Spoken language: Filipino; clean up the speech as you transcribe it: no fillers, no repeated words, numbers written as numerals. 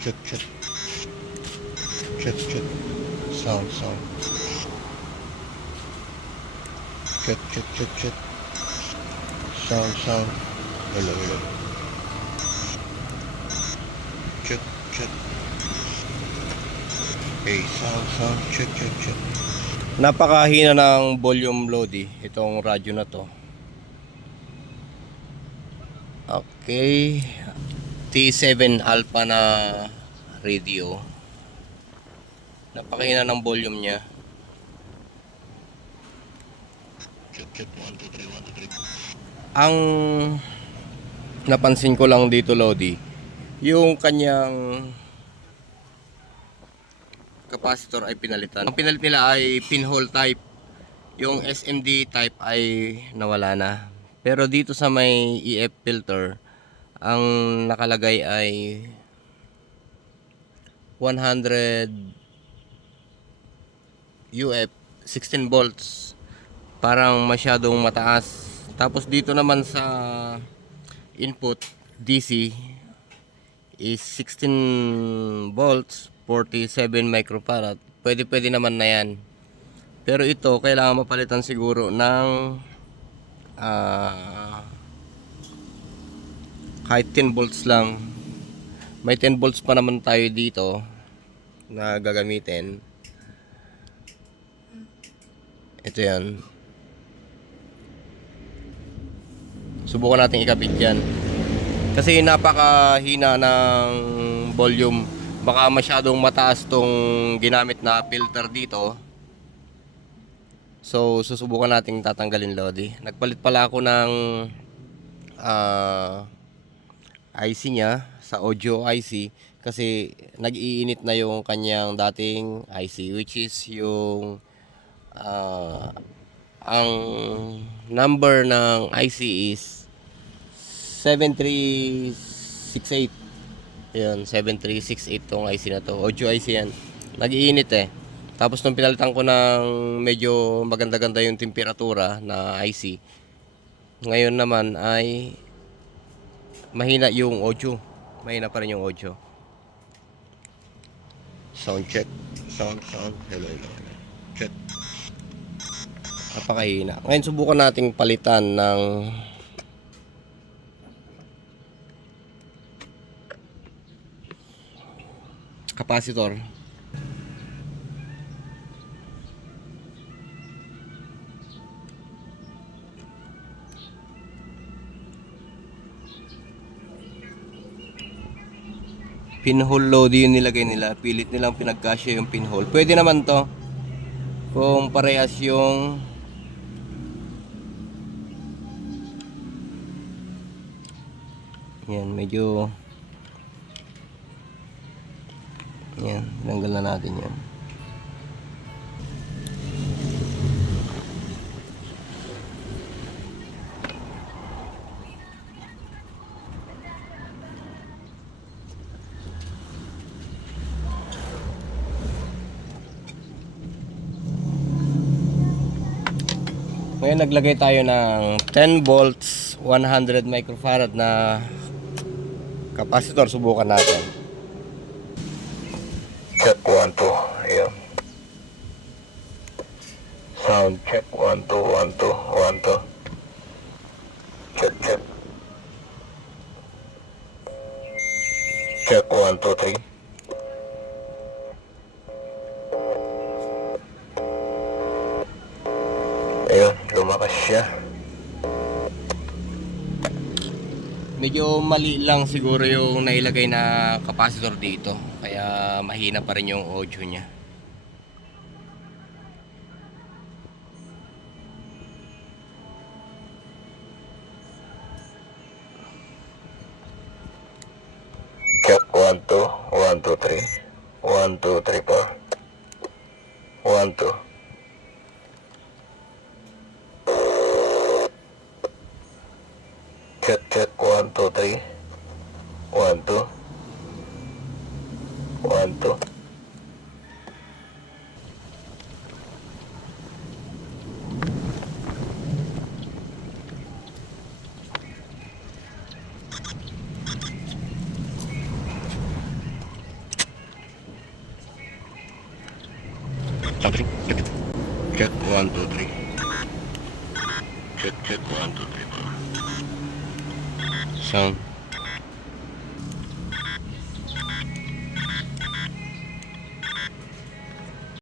Check, check. Check, check. Sound, sound. Check, check, check, check. Sound, sound. Hello, hello. Check, check. Okay, sound, sound. Check, check, check. Napakahina ng volume Lodi itong radyo na to. Okay. T7 Alpha na radio. Napakahina ng volume niya. Check, check. 1, 2, 3, 1, 2, 3. Ang napansin ko lang dito Lodi, yung kanyang capacitor ay pinalitan. Ang pinalit nila ay pinhole type. Yung SMD type ay nawala na. Pero dito sa may EF filter, ang nakalagay ay 100 UF 16 volts. Parang masyadong mataas. Tapos dito naman sa input DC is 16 volts 47 microfarad. Pwede naman na yan. Pero ito kailangan mapalitan siguro ng kahit 10 volts lang. May 10 volts pa naman tayo dito na gagamitin. Ito yan. Subukan natin ikabit yan. Kasi napakahina ng volume. Baka masyadong mataas tong ginamit na filter dito. So susubukan nating tatanggalin Lodi. Nagpalit pala ako ng IC niya sa audio IC. Kasi nag-iinit na yung kanyang dating IC, which is yung ang number ng IC is 7368. Ayun, 7368 tong IC na to. Audio IC yan. Nag-iinit eh. Tapos nung pinalitan ko ng medyo maganda-ganda yung temperatura na IC, ngayon naman ay mahina yung audio. Mahina pa rin yung audio. Sound check. Sound. Hello. Check. Napakahina. Ngayon subukan nating palitan ng capacitor. Pinhole Lodi yung nilagay nila. Pilit nilang pinagkasya yung pinhole. Pwede naman to kung parehas yung yan, medyo yan, tinanggal na natin yan. Ngayon naglagay tayo ng 10 volts 100 microfarad na capacitor. Subukan natin. Check 1, 2. Ayan. Sound check 1, 2, 1, 2, 1, 2. Check. Check 1, 2, 3. Ayun, lumakas siya. Medyo mali lang siguro yung nailagay na capacitor dito. Kaya mahina pa rin yung audio niya. Check 1, 2, 1, 2, 3. 1, 2, 3, 4. 1, 2. Check 1, 2, 3. 1, 2. 1, 2. Sound testing. Check. Check 1, 2, 3. Check 1, 2, 3. Sound.